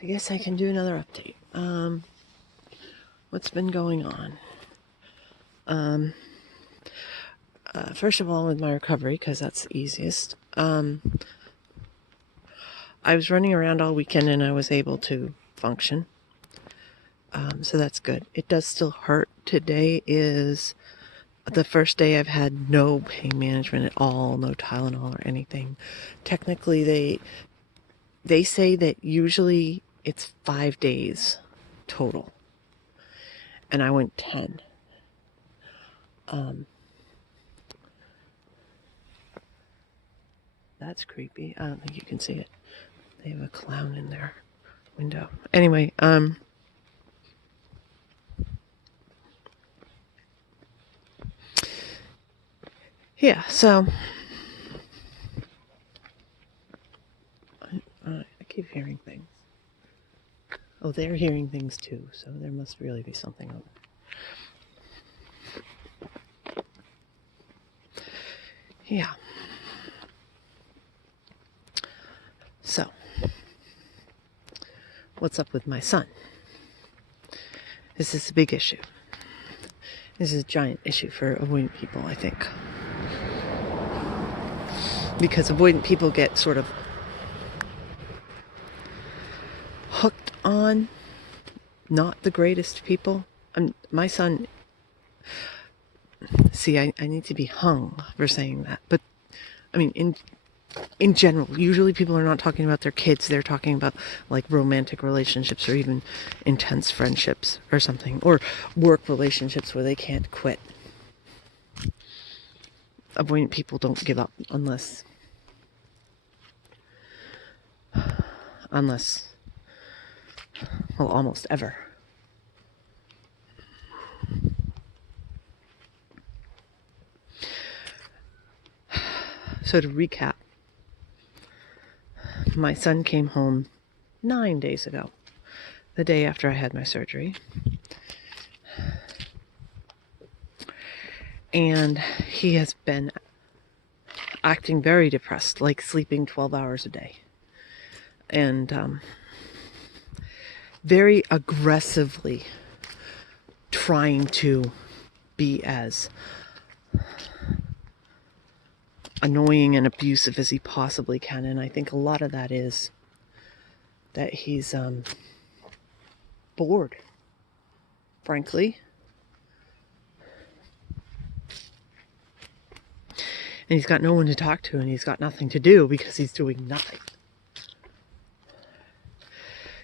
I guess I can do another update. What's been going on? First of all, with my recovery, because that's the easiest. I was running around all weekend and I was able to function. So that's good. It does still hurt. Today is the first day I've had no pain management at all, no Tylenol or anything. Technically, they say that usually it's 5 days total, and I went 10. That's creepy. I don't think you can see it. They have a clown in their window. Anyway, yeah, so I keep hearing things. Oh, they're hearing things too, so there must really be something on there. Yeah. So, what's up with my son? This is a big issue. This is a giant issue for avoidant people, I think. Because avoidant people get sort of hooked on not the greatest people. My son, see, I need to be hung for saying that. But, I mean, in general, usually people are not talking about their kids. They're talking about like romantic relationships or even intense friendships or something. Or work relationships where they can't quit. Avoidant people don't give up unless, well, almost ever. So to recap, my son came home 9 days ago, the day after I had my surgery. And he has been acting very depressed, like sleeping 12 hours a day. And very aggressively trying to be as annoying and abusive as he possibly can. And I think a lot of that is that he's bored, frankly. And he's got no one to talk to, and he's got nothing to do because he's doing nothing.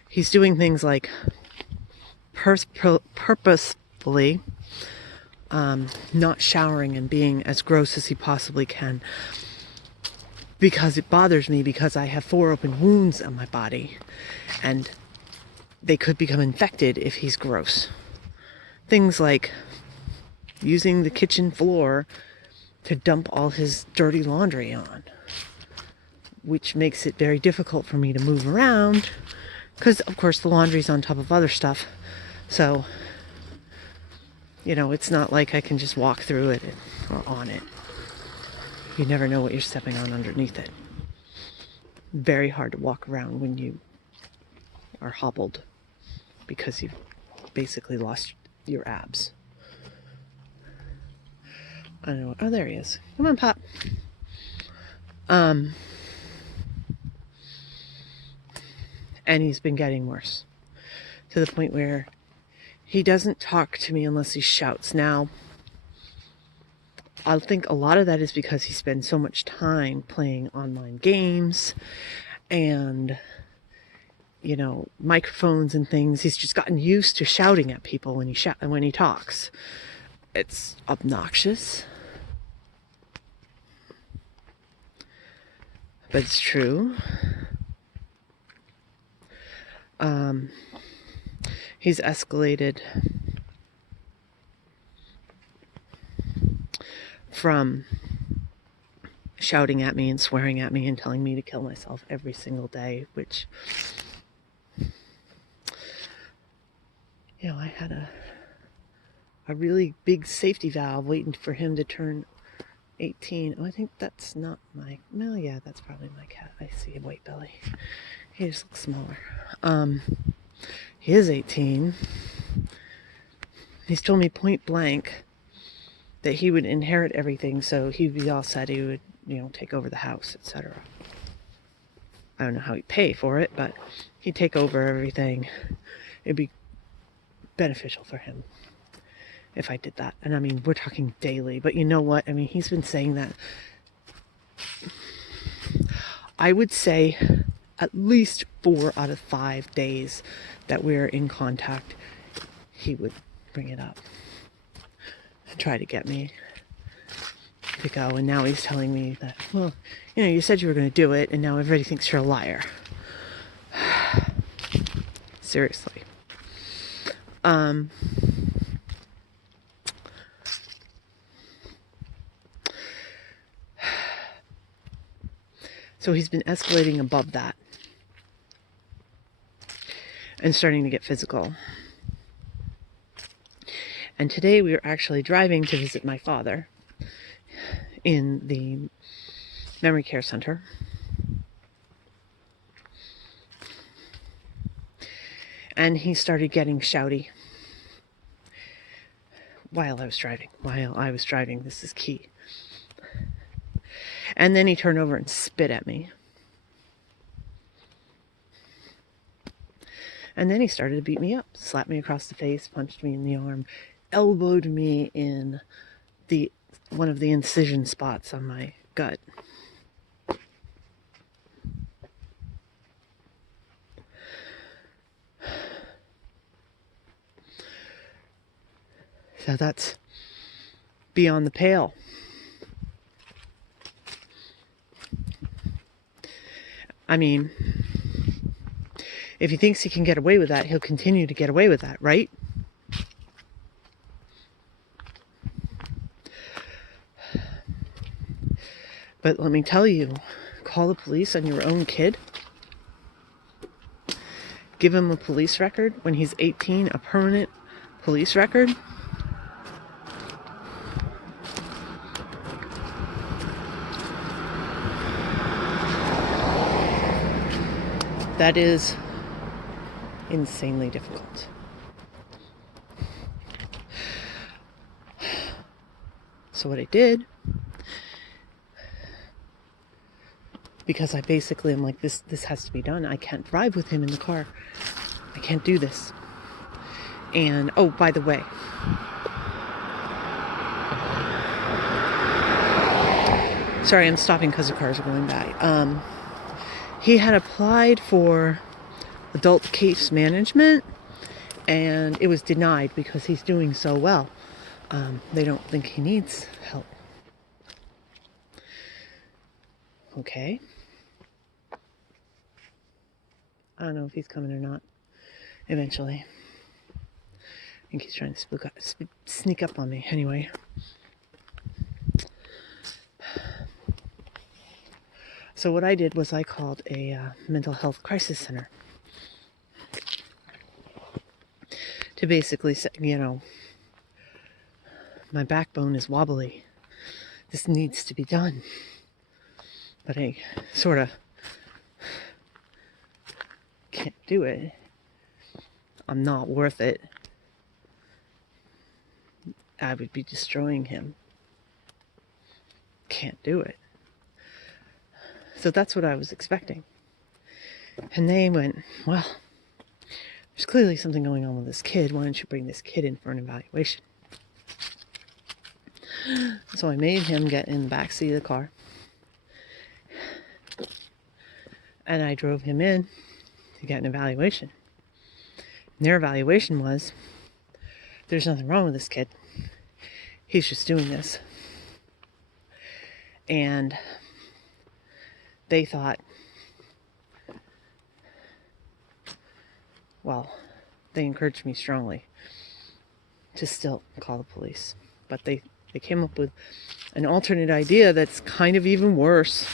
He's doing things like purposefully not showering and being as gross as he possibly can, because it bothers me, because I have 4 open wounds on my body and they could become infected if he's gross. Things like using the kitchen floor to dump all his dirty laundry on, which makes it very difficult for me to move around because, of course, the laundry's on top of other stuff. So, you know, it's not like I can just walk through it or on it. You never know what you're stepping on underneath it. Very hard to walk around when you are hobbled because you've basically lost your abs. I don't know. Oh, there he is. Come on, Pop. And he's been getting worse to the point where he doesn't talk to me unless he shouts. Now, I think a lot of that is because he spends so much time playing online games and, you know, microphones and things. He's just gotten used to shouting at people when he talks. It's obnoxious, but it's true. He's escalated from shouting at me and swearing at me and telling me to kill myself every single day, which, you know, I had a really big safety valve waiting for him to turn 18. Oh, I think that's not my, well, yeah, that's probably my cat. I see a white belly. He just looks smaller. He is 18. He's told me point blank that he would inherit everything, so he'd be all set. He would, take over the house, etc. I don't know how he'd pay for it, but he'd take over everything. It'd be beneficial for him if I did that. And I mean, we're talking daily, but you know what? I mean, he's been saying that. I would say at least 4 out of 5 days that we're in contact, he would bring it up and try to get me to go. And now he's telling me that, well, you said you were going to do it, and now everybody thinks you're a liar. Seriously. So he's been escalating above that and starting to get physical. And today we were actually driving to visit my father in the memory care center. And he started getting shouty while I was driving. This is key. And then he turned over and spit at me. And then he started to beat me up, slapped me across the face, punched me in the arm, elbowed me in one of the incision spots on my gut. So that's beyond the pale. I mean, if he thinks he can get away with that, he'll continue to get away with that, right? But let me tell you, call the police on your own kid. Give him a police record when he's 18, a permanent police record. That is insanely difficult. So what I did, because I basically am like, this has to be done. I can't drive with him in the car. I can't do this. And, oh, by the way, sorry, I'm stopping because the cars are going by. He had applied for adult case management, and it was denied because he's doing so well. They don't think he needs help. Okay. I don't know if he's coming or not. Eventually. I think he's trying to sneak up on me. Anyway. So what I did was I called a mental health crisis center to basically say, my backbone is wobbly. This needs to be done. But I sort of can't do it. I'm not worth it. I would be destroying him. Can't do it. So that's what I was expecting. And they went, well, there's clearly something going on with this kid. Why don't you bring this kid in for an evaluation? So I made him get in the back seat of the car. And I drove him in to get an evaluation. And their evaluation was, there's nothing wrong with this kid. He's just doing this. And they thought, well, they encouraged me strongly to still call the police. But they came up with an alternate idea that's kind of even worse.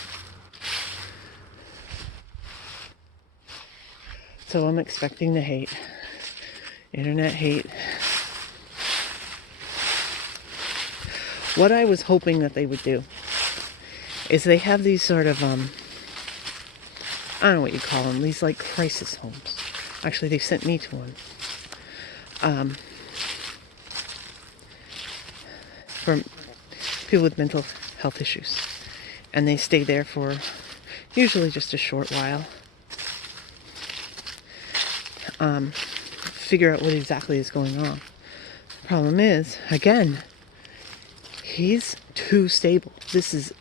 So I'm expecting the hate. Internet hate. What I was hoping that they would do is they have these sort of, I don't know what you call them, these like crisis homes. Actually, they sent me to one. For people with mental health issues. And they stay there for usually just a short while. Figure out what exactly is going on. The problem is, again, he's too stable. This is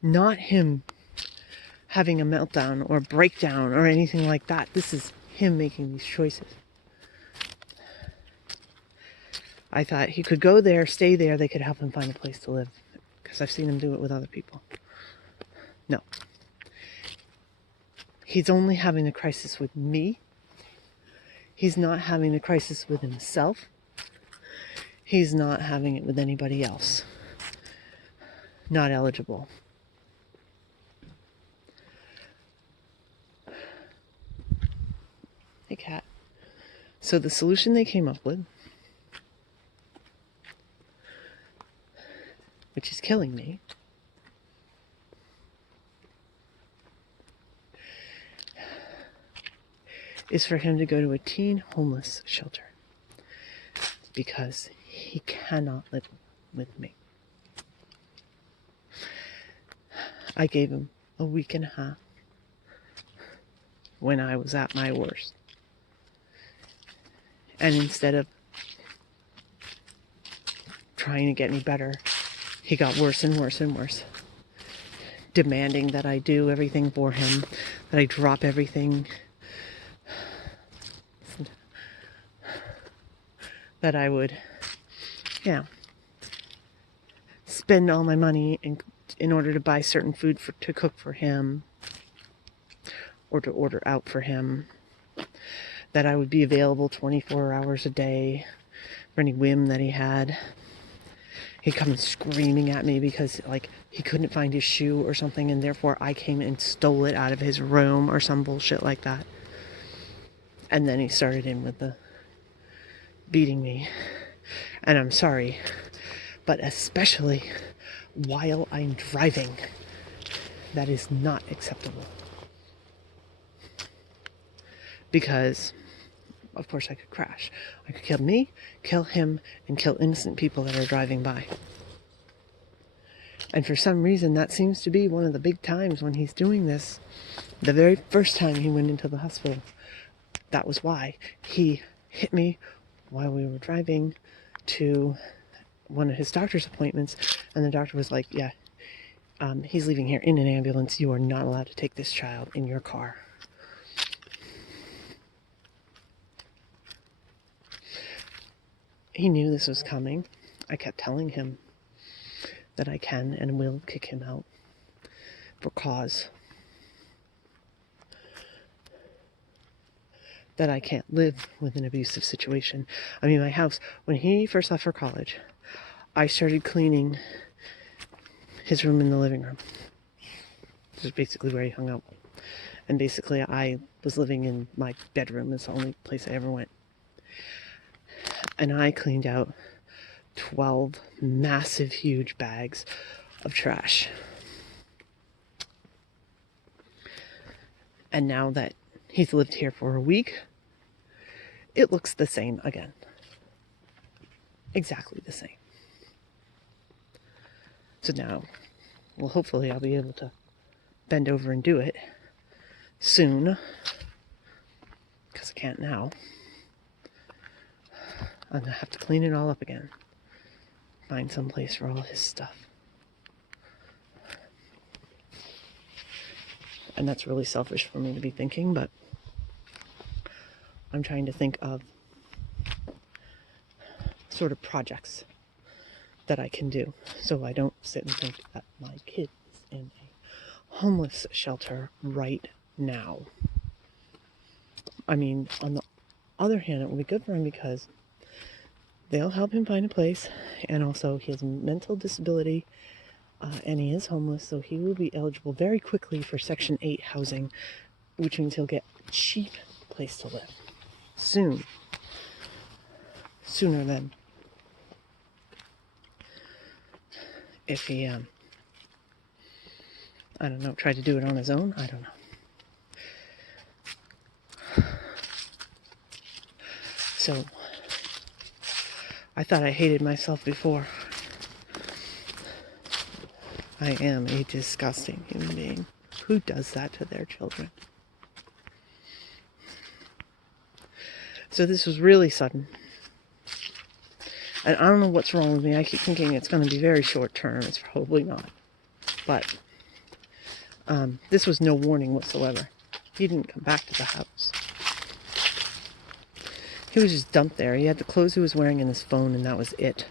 not him having a meltdown or breakdown or anything like that. This is him making these choices. I thought he could go there, stay there, they could help him find a place to live. Because I've seen him do it with other people. No. He's only having a crisis with me. He's not having a crisis with himself. He's not having it with anybody else. Not eligible. Hey, cat. So the solution they came up with, which is killing me, is for him to go to a teen homeless shelter because he cannot live with me. I gave him a week and a half when I was at my worst. And instead of trying to get me better, he got worse and worse and worse. Demanding that I do everything for him, that I drop everything, that I would, spend all my money in order to buy certain food to cook for him or to order out for him, that I would be available 24 hours a day for any whim that he had. He'd come screaming at me because, like, he couldn't find his shoe or something, and therefore I came and stole it out of his room or some bullshit like that. And then he started in with the beating me. And I'm sorry, but especially while I'm driving, that is not acceptable. Because, of course, I could crash. I could kill me, kill him, and kill innocent people that are driving by. And for some reason, that seems to be one of the big times when he's doing this. The very first time he went into the hospital, that was why. He hit me while we were driving to one of his doctor's appointments, and the doctor was like, he's leaving here in an ambulance. You are not allowed to take this child in your car. He knew this was coming. I kept telling him that I can and will kick him out for cause. That I can't live with an abusive situation. I mean, my house, when he first left for college, I started cleaning his room in the living room. This is basically where he hung out. And basically, I was living in my bedroom. It's the only place I ever went. And I cleaned out 12 massive, huge bags of trash. And now that he's lived here for a week, it looks the same again. Exactly the same. So now, well, hopefully I'll be able to bend over and do it soon, because I can't now. I'm going to have to clean it all up again. Find some place for all his stuff. And that's really selfish for me to be thinking, but I'm trying to think of sort of projects that I can do so I don't sit and think that my kid is in a homeless shelter right now. I mean, on the other hand, it will be good for him because they'll help him find a place, and also he has mental disability, and he is homeless, so he will be eligible very quickly for Section 8 housing, which means he'll get a cheap place to live. Soon. Sooner than if he, I don't know, tried to do it on his own. I don't know. So, I thought I hated myself before. I am a disgusting human being. Who does that to their children? So this was really sudden. And I don't know what's wrong with me. I keep thinking it's going to be very short term. It's probably not. But this was no warning whatsoever. He didn't come back to the house. He was just dumped there. He had the clothes he was wearing and his phone, and that was it.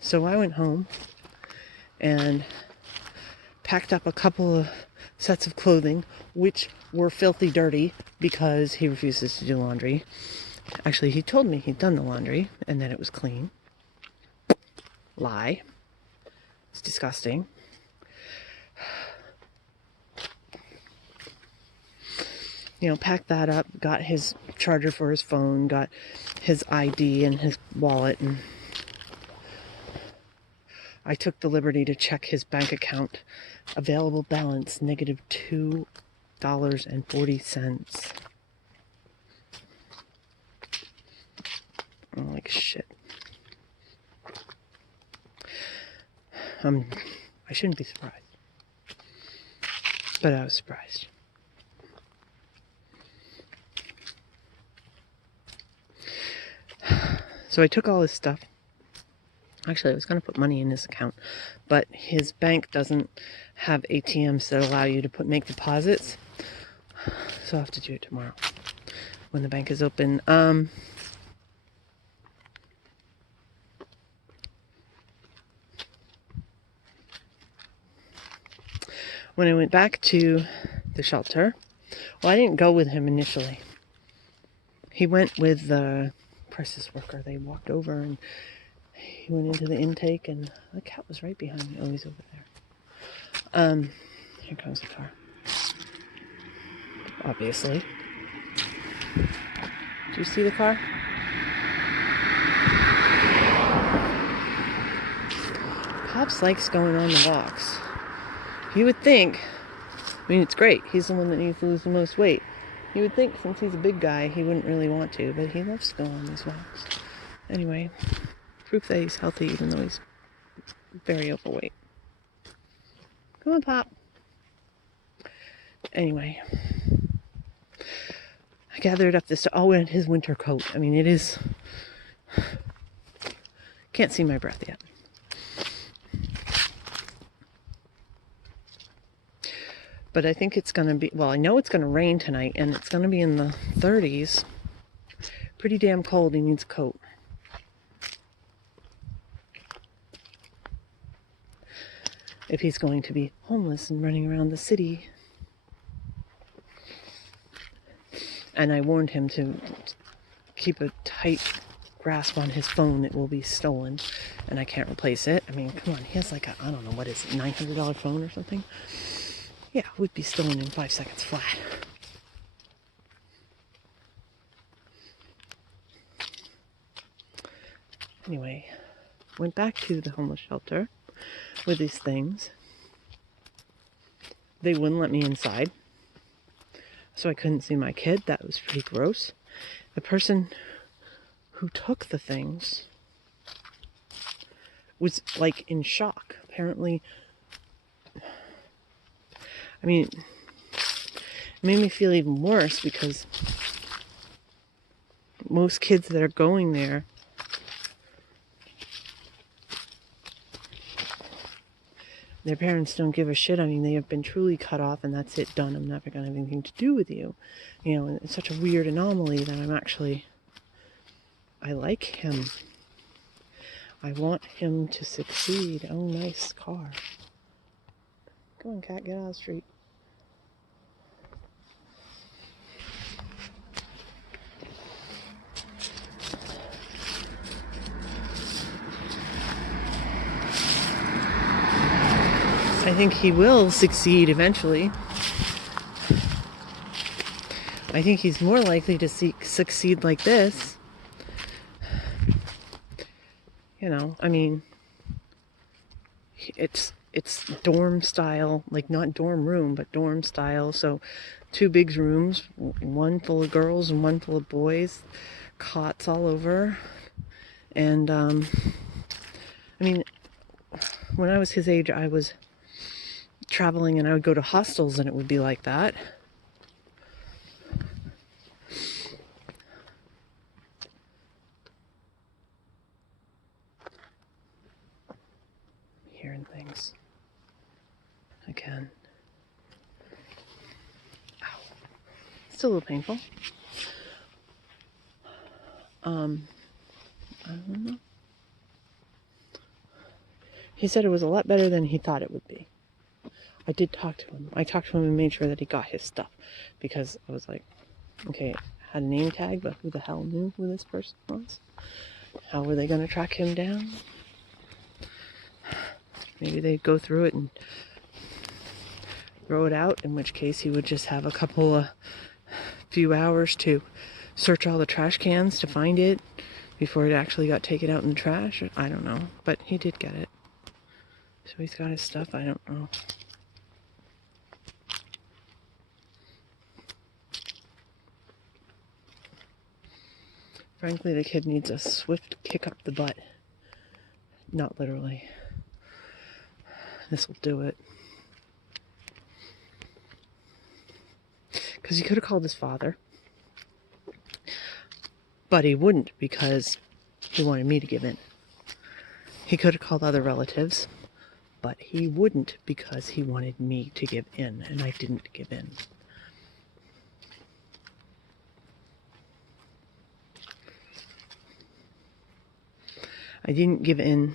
So I went home and packed up a couple of sets of clothing, which were filthy dirty because he refuses to do laundry. Actually, he told me he'd done the laundry and that it was clean. Lie. It's disgusting. You know, packed that up, got his charger for his phone, got his ID and his wallet, and I took the liberty to check his bank account. Available balance, -$2.40. I'm like, shit. I shouldn't be surprised. But I was surprised. So I took all his stuff. Actually, I was going to put money in his account, but his bank doesn't have ATMs that allow you to make deposits. So I'll have to do it tomorrow when the bank is open. When I went back to the shelter, well, I didn't go with him initially. He went with the crisis worker. They walked over and he went into the intake, and the cat was right behind me. Oh, he's over there. Here comes the car. Obviously. Do you see the car? Pops likes going on the walks. You would think, I mean, it's great. He's the one that needs to lose the most weight. You would think since he's a big guy, he wouldn't really want to, but he loves to go on these walks. Anyway, proof that he's healthy even though he's very overweight. Come on, Pop. Anyway, I gathered up this, and his winter coat. I mean, it is, can't see my breath yet. But I think it's going to be, well, I know it's going to rain tonight, and it's going to be in the 30s. Pretty damn cold. He needs a coat. If he's going to be homeless and running around the city. And I warned him to keep a tight grasp on his phone. It will be stolen, and I can't replace it. I mean, come on. He has like a, I don't know, what is it, $900 phone or something? Yeah, it would be stolen in 5 seconds flat. Anyway, went back to the homeless shelter with these things. They wouldn't let me inside, so I couldn't see my kid. That was pretty gross. The person who took the things was like in shock. Apparently, I mean, it made me feel even worse because most kids that are going there their parents don't give a shit. I mean, they have been truly cut off, and that's it, done. I'm never going to have anything to do with you. You know, and it's such a weird anomaly that I like him. I want him to succeed. Oh, nice car. Come on, cat, get out of the street. I think he will succeed eventually. I think he's more likely to succeed like this You know, I mean, it's dorm style, like not dorm room, but dorm style. So 2 big rooms, one full of girls and one full of boys, cots all over. And I mean, when I was his age, I was traveling and I would go to hostels and it would be like that. Hearing things again. Ow. Still a little painful. I don't know. He said it was a lot better than he thought it would be. I did talk to him. I talked to him and made sure that he got his stuff, because I was like, okay, I had a name tag, but who the hell knew who this person was? How were they going to track him down? Maybe they'd go through it and throw it out, in which case he would just have a few hours to search all the trash cans to find it before it actually got taken out in the trash. I don't know, but he did get it. So he's got his stuff. I don't know. Frankly, the kid needs a swift kick up the butt. Not literally. This will do it. Because he could have called his father. But he wouldn't, because he wanted me to give in. He could have called other relatives. But he wouldn't, because he wanted me to give in. And I didn't give in. I didn't give in.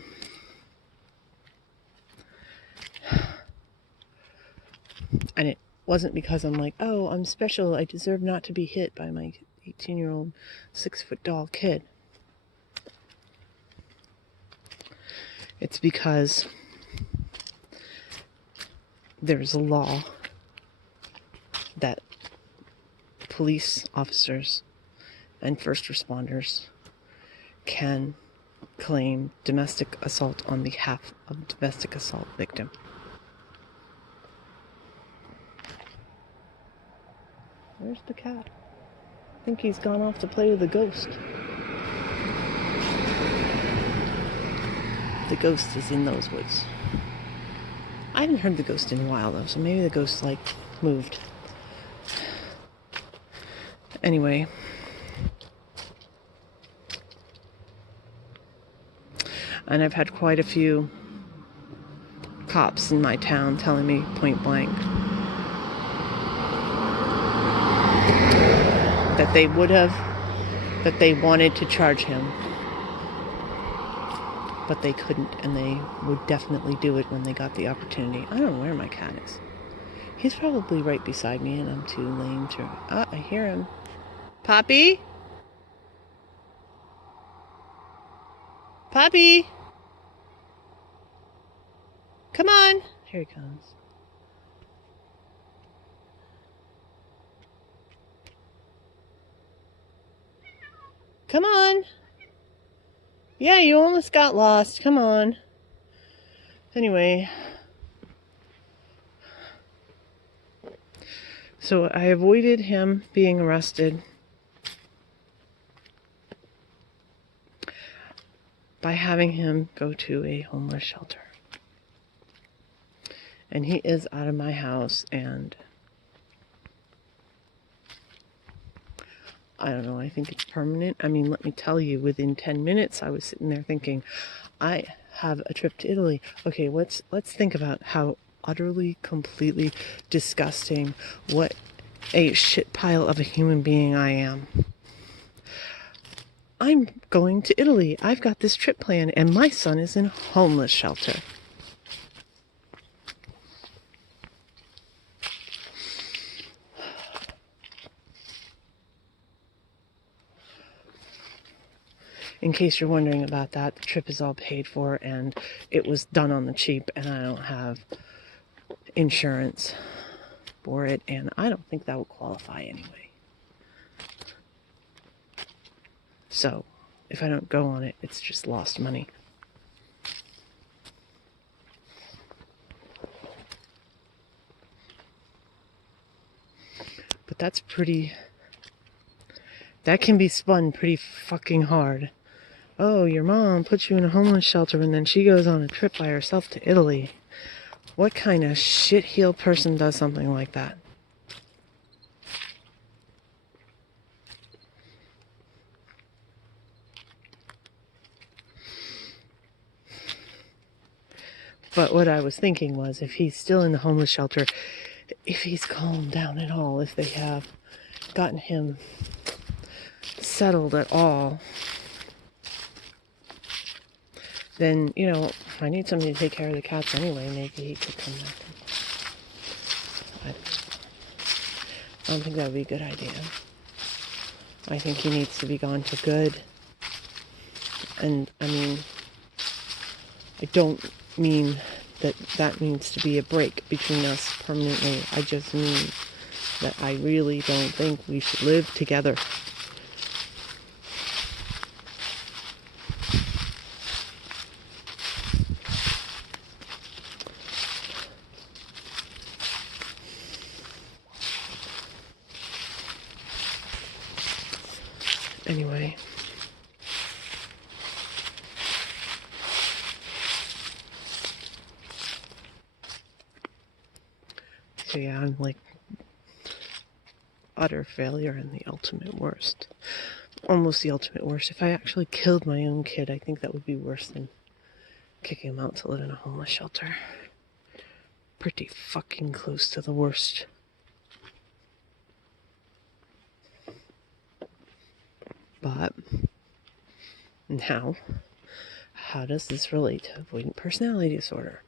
And it wasn't because I'm like, oh, I'm special, I deserve not to be hit by my 18-year-old 6-foot tall kid. It's because there's a law that police officers and first responders can claim domestic assault on behalf of a domestic assault victim. Where's the cat? I think he's gone off to play with the ghost. The ghost is in those woods. I haven't heard the ghost in a while though, so maybe the ghost moved. Anyway. And I've had quite a few cops in my town telling me point blank that they wanted to charge him, but they couldn't, and they would definitely do it when they got the opportunity. I don't know where my cat is. He's probably right beside me, and I'm too lame to... I hear him. Poppy? Poppy? Come on. Here he comes. Come on. Yeah, you almost got lost. Come on. Anyway. So I avoided him being arrested by having him go to a homeless shelter. And he is out of my house, and I don't know, I think it's permanent. I mean, let me tell you, within 10 minutes, I was sitting there thinking, I have a trip to Italy. Okay, let's think about how utterly, completely disgusting, what a shit pile of a human being I am. I'm going to Italy. I've got this trip planned, and my son is in a homeless shelter. In case you're wondering about that, the trip is all paid for, and it was done on the cheap, and I don't have insurance for it, and I don't think that would qualify anyway. So, if I don't go on it, it's just lost money. But that can be spun pretty fucking hard. Oh, your mom puts you in a homeless shelter and then she goes on a trip by herself to Italy. What kind of shit-heel person does something like that? But what I was thinking was, if he's still in the homeless shelter, if he's calmed down at all, if they have gotten him settled at all, then, if I need somebody to take care of the cats anyway, maybe he could come back. I don't think that would be a good idea. I think he needs to be gone for good. And, I don't mean that needs to be a break between us permanently. I just mean that I really don't think we should live together. Anyway. So yeah, I'm like utter failure and the ultimate worst. Almost the ultimate worst. If I actually killed my own kid, I think that would be worse than kicking him out to live in a homeless shelter. Pretty fucking close to the worst. But now, how does this relate to avoidant personality disorder?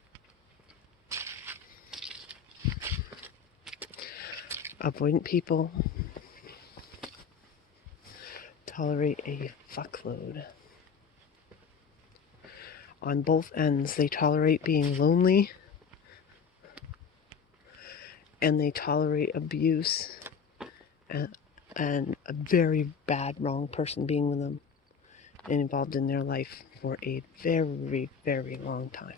Avoidant people tolerate a fuckload. On both ends, they tolerate being lonely, and they tolerate abuse and a very bad, wrong person being with them and involved in their life for a very, very long time.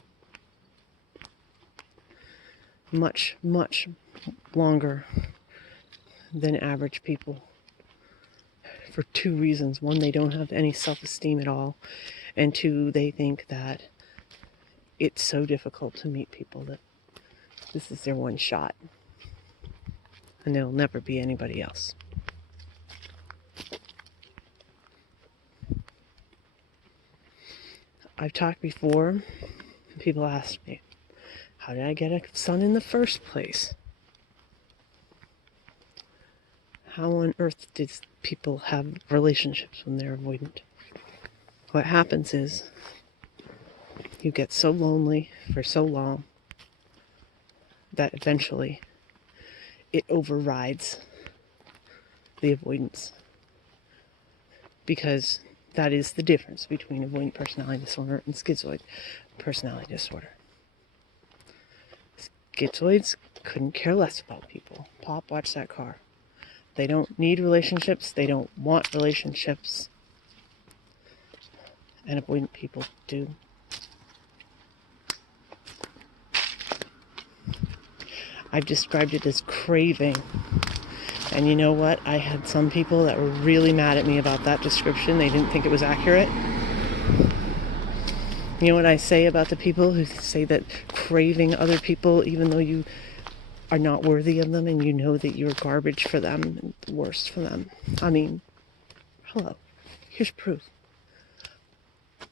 Much, much longer than average people. For two reasons. One, they don't have any self-esteem at all. And two, they think that it's so difficult to meet people that this is their one shot. And there'll never be anybody else. I've talked before, and people ask me, how did I get a son in the first place? How on earth did people have relationships when they're avoidant? What happens is, you get so lonely for so long that eventually it overrides the avoidance. Because that is the difference between avoidant personality disorder and schizoid personality disorder. Schizoids couldn't care less about people. Pop, watch that car. They don't need relationships. They don't want relationships. And avoidant people do. I've described it as craving. And you know what? I had some people that were really mad at me about that description. They didn't think it was accurate. You know what I say about the people who say that craving other people, even though you are not worthy of them and you know that you're garbage for them and the worst for them? I mean, hello. Here's proof.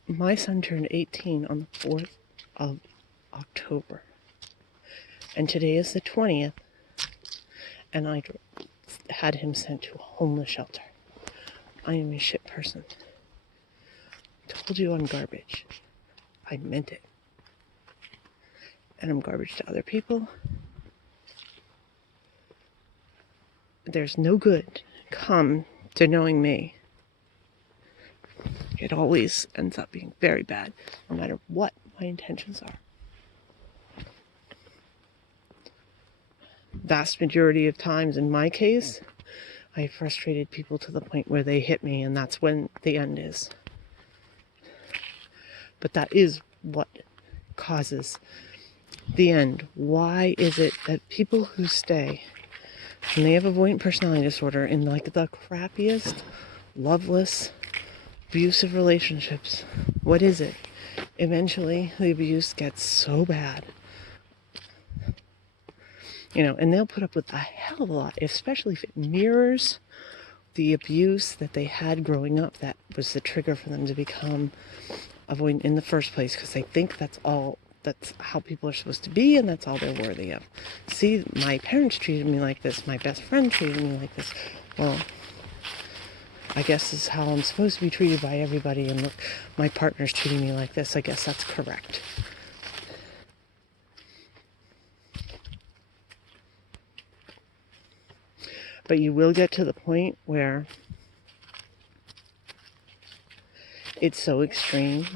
My son turned 18 on the 4th of October. And today is the 20th. And I had him sent to a homeless shelter. I am a shit person. Told you I'm garbage. I meant it. And I'm garbage to other people. There's no good come to knowing me. It always ends up being very bad, no matter what my intentions are. Vast majority of times in my case, I frustrated people to the point where they hit me, and that's when the end is. But that is what causes the end. Why is it that people who stay when they have avoidant personality disorder in like the crappiest, loveless, abusive relationships, what is it? Eventually, the abuse gets so bad, you know, and they'll put up with a hell of a lot, especially if it mirrors the abuse that they had growing up. That was the trigger for them to become avoidant in the first place, because they think that's how people are supposed to be, and that's all they're worthy of. See, my parents treated me like this, my best friend treated me like this. Well, I guess this is how I'm supposed to be treated by everybody, and look, my partner's treating me like this. I guess that's correct. But you will get to the point where it's so extreme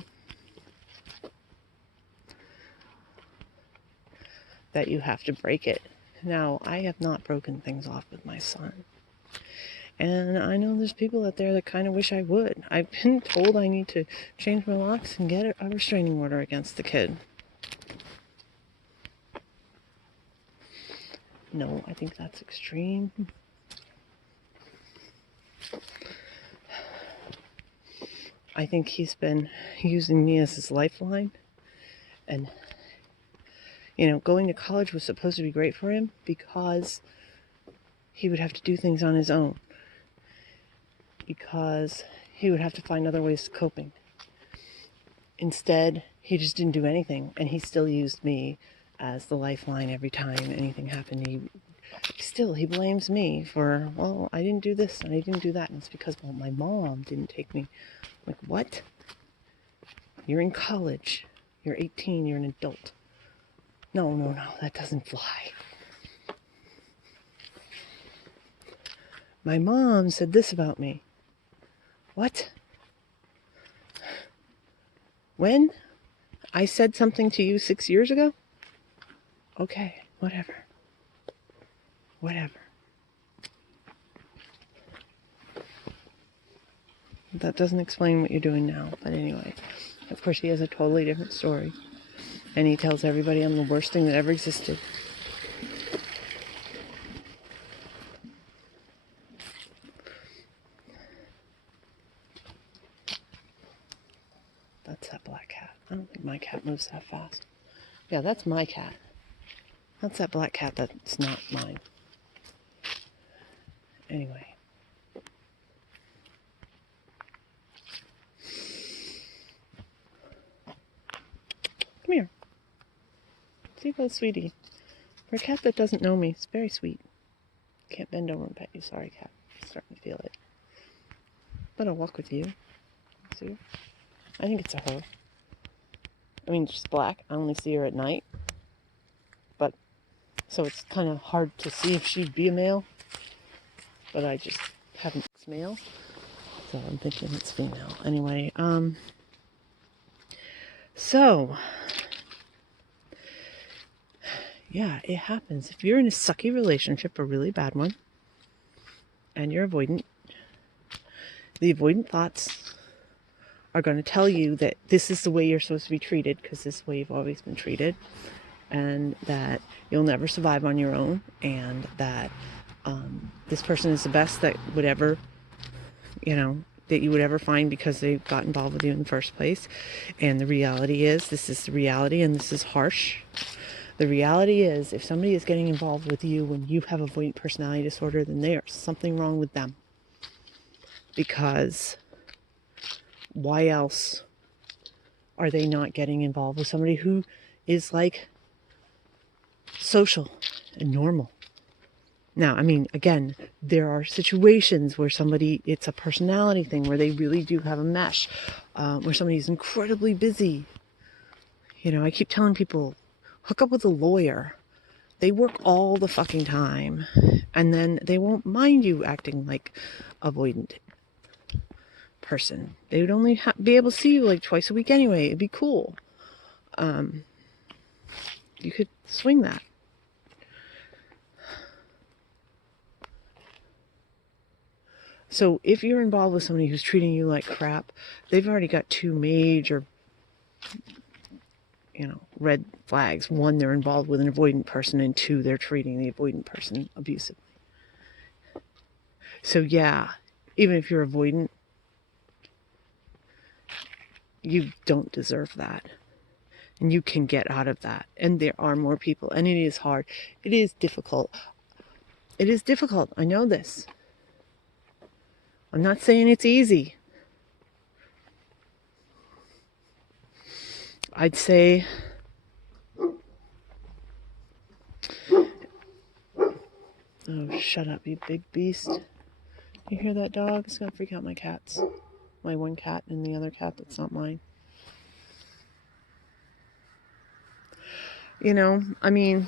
that you have to break it. Now, I have not broken things off with my son. And I know there's people out there that kind of wish I would. I've been told I need to change my locks and get a restraining order against the kid. No, I think that's extreme. I think he's been using me as his lifeline. And, you know, going to college was supposed to be great for him because he would have to do things on his own. Because he would have to find other ways of coping. Instead, he just didn't do anything, and he still used me as the lifeline every time anything happened. He blames me for, well, I didn't do this and I didn't do that, and it's because, well, my mom didn't take me. I'm like, what? You're in college. You're 18. You're an adult. No, that doesn't fly. My mom said this about me. What? When? I said something to you 6 years ago? Okay, whatever. That doesn't explain what you're doing now, but anyway. Of course, he has a totally different story. And he tells everybody I'm the worst thing that ever existed. That's that black cat. I don't think my cat moves that fast. Yeah, that's my cat. That's that black cat that's not mine. Anyway. Come here. See, go, sweetie. For a cat that doesn't know me, it's very sweet. Can't bend over and pet you. Sorry, cat. I'm starting to feel it. But I'll walk with you. See? I think it's a her. I mean, she's black. I only see her at night. But, so it's kind of hard to see if she'd be a male. But I just haven't. It's male. So I'm thinking it's female. Anyway, so, yeah, it happens. If you're in a sucky relationship, a really bad one, and you're avoidant, the avoidant thoughts are going to tell you that this is the way you're supposed to be treated, because this is the way you've always been treated, and that you'll never survive on your own, and that this person is the best that would ever, that you would ever find because they got involved with you in the first place. And the reality is, this is the reality, and this is harsh. The reality is, if somebody is getting involved with you when you have avoidant personality disorder, then there's something wrong with them. Because why else are they not getting involved with somebody who is like social and normal? Now, I mean, again, there are situations where it's a personality thing, where they really do have a mesh, where somebody's incredibly busy. I keep telling people, hook up with a lawyer. They work all the fucking time, and then they won't mind you acting like avoidant person. They would only be able to see you like twice a week anyway. It'd be cool. You could swing that. So if you're involved with somebody who's treating you like crap, they've already got two major, red flags. One, they're involved with an avoidant person, and two, they're treating the avoidant person abusively. So yeah, even if you're avoidant, you don't deserve that. And you can get out of that. And there are more people. And it is hard. It is difficult. It is difficult. I know this. I'm not saying it's easy. I'd say oh, shut up, you big beast. You hear that dog? It's gonna freak out my cats. My one cat and the other cat that's not mine. You know, I mean,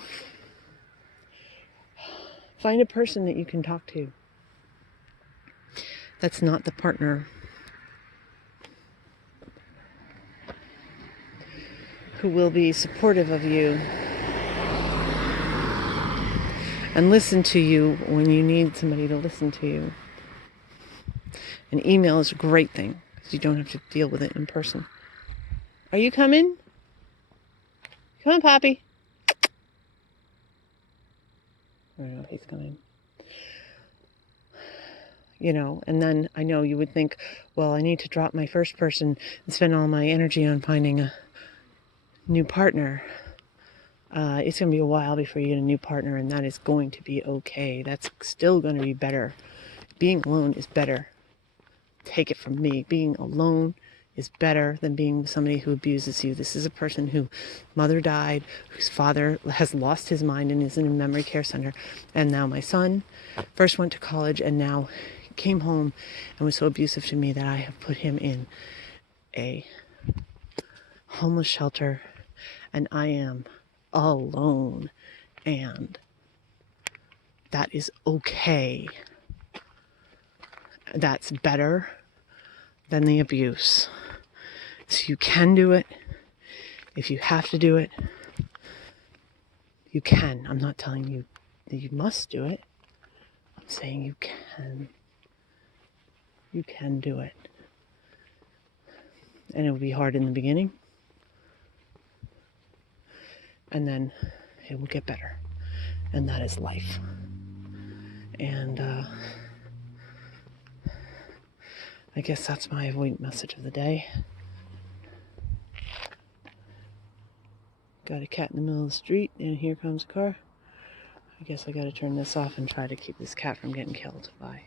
find a person that you can talk to. That's not the partner who will be supportive of you and listen to you when you need somebody to listen to you. An email is a great thing because you don't have to deal with it in person. Are you coming? Come on, Poppy. I don't know if he's coming. You know, and then I know you would think, well, I need to drop my first person and spend all my energy on finding a new partner. It's going to be a while before you get a new partner, and that is going to be okay. That's still going to be better. Being alone is better. Take it from me. Being alone is better than being with somebody who abuses you. This is a person whose mother died, whose father has lost his mind and is in a memory care center. And now my son first went to college and now came home and was so abusive to me that I have put him in a homeless shelter, and I am alone, and that is okay. That's better than the abuse. So you can do it. If you have to do it, you can. I'm not telling you that you must do it. I'm saying you can. You can do it. And it will be hard in the beginning. And then it will get better. And that is life. And I guess that's my avoidant message of the day. Got a cat in the middle of the street, and here comes a car. I guess I gotta turn this off and try to keep this cat from getting killed. Bye.